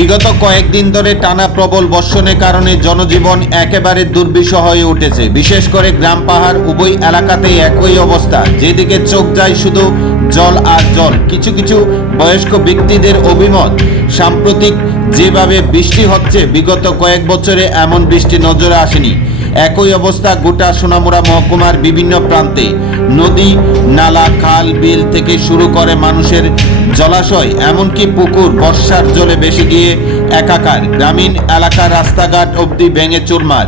বিগত কয়েকদিন ধরে টানা প্রবল বর্ষণের কারণে জনজীবন একেবারে দুর্বিষহ হয়ে উঠেছে। বিশেষ করে গ্রাম পাহাড় উভয় এলাকাতেই একই অবস্থা। যেদিকে চোখ যায় শুধু জল আর জল। কিছু কিছু বয়স্ক ব্যক্তিদের অভিমত, সাম্প্রতিক যেভাবে বৃষ্টি হচ্ছে, বিগত কয়েক বছরে এমন বৃষ্টি নজরে আসেনি। একই অবস্থা গোটা সোনামুড়া মহকুমার বিভিন্ন প্রান্তে। নদী, নালা, খাল, বিল থেকে শুরু করে মানুষের জলাশয়, এমনকি পুকুর, বর্ষার জলে বেশি গিয়ে একাকার। গ্রামীণ এলাকার রাস্তাঘাট অবধি ভেঙে চুরমার।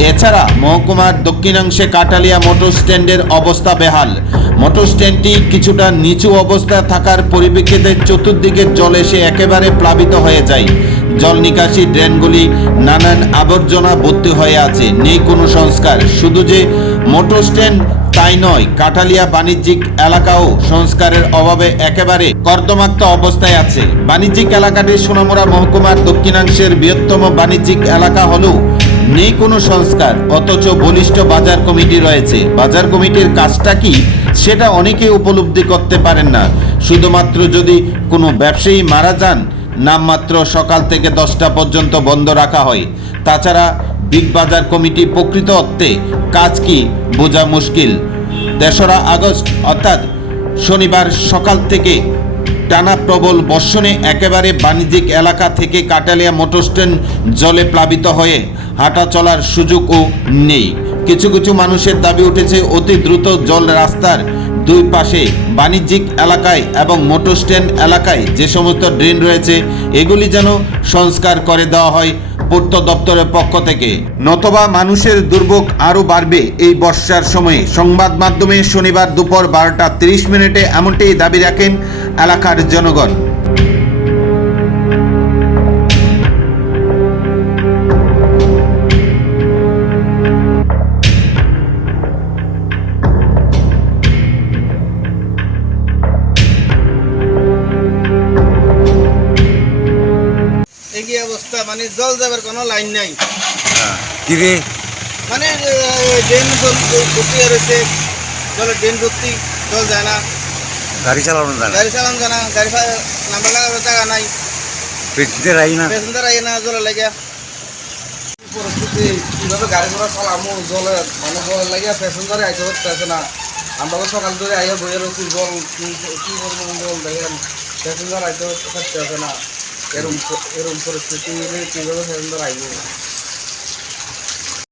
এছাড়া মহকুমার দক্ষিণাংশে কাটালিয়া মোটর স্ট্যান্ডের অবস্থা বেহাল। মোটর স্ট্যান্ডটি কিছুটা নিচু অবস্থা থাকার পরিপ্রেক্ষিতে চতুর্দিকে জল এসে একেবারে প্লাবিত হয়ে যায়। জল নিকাশি ড্রেনগুলি নানান আবর্জনা ভর্তি হয়ে আছে। নেই কোনো সংস্কার। শুধু যে মোটর স্ট্যান্ড তাই নয় কাঠালিয়া বাণিজ্যিক এলাকাও সংস্কারের অভাবে একেবারে কর্দমাক্ত অবস্থায় আছে। বাণিজ্যিক এলাকাটি সোনামুড়া মহকুমার দক্ষিণাংশের বৃহত্তম বাণিজ্যিক এলাকা হলেও নেই কোনো সংস্কার, অথচ বলিষ্ঠ বাজার কমিটি রয়েছে। বাজার কমিটির কাজটা কি, সেটা অনেকে উপলব্ধি করতে পারেন না। শুধুমাত্র যদি কোনো ব্যবসায়ী মারা যান, নামমাত্র সকাল থেকে দশটা পর্যন্ত বন্ধ রাখা হয়। তাছাড়া বিগ বাজার কমিটি প্রকৃত অর্থে কাজ কি, বোঝা মুশকিল। তেসরা আগস্ট, অর্থাৎ শনিবার সকাল থেকে টানা প্রবল বর্ষণে একেবারে বাণিজ্যিক এলাকা থেকে কাটালিয়া মোটরস্ট্যান্ড জলে প্লাবিত হয়ে হাঁটা চলার সুযোগও নেই। কিছু কিছু মানুষের দাবি উঠেছে, অতি দ্রুত জল রাস্তার দুই পাশে বাণিজ্যিক এলাকায় এবং মোটরস্ট্যান্ড এলাকায় যে সমস্ত ড্রেন রয়েছে, এগুলি যেন সংস্কার করে দেওয়া হয়। পূর্ত দপ্তরের পক্ষ থেকে। নতবা মানুষের দুর্ভোগ আরও বাড়বে এই বর্ষার সময়ে। সংবাদ মাধ্যমে শনিবার দুপুর বারোটা তিরিশ মিনিটে এমনটি দাবি রাখেন এলাকার জনগণ। অবস্থা মানে জল যাবার কোনো লাইন নাই। কিরে মানে ড্রেন ভর্তি রয়েছে জলের ড্রেন ভর্তি জল যায় না। গাড়ি চালানো জানা গাড়ি চালানো যায় না গাড়ি নাম্বার লাগানোর জায়গা নাই। পেটিতে রাই না? প্যাসেঞ্জার আগে না জলে লাগে পরিস্থিতি কীভাবে গাড়ি ঘোড়া চালামো জলে মানে জলে লাগে প্যাসেঞ্জারে আইতে হচ্ছে না। আমরা তো সকাল ধরে আইয়া বইয়ে রয়েছি জল কি কি করব জল দেখেন প্যাসেঞ্জার আইতে হচ্ছে না। এরকম এরম পরিস্থিতি কীভাবে প্যাসেঞ্জার আইব?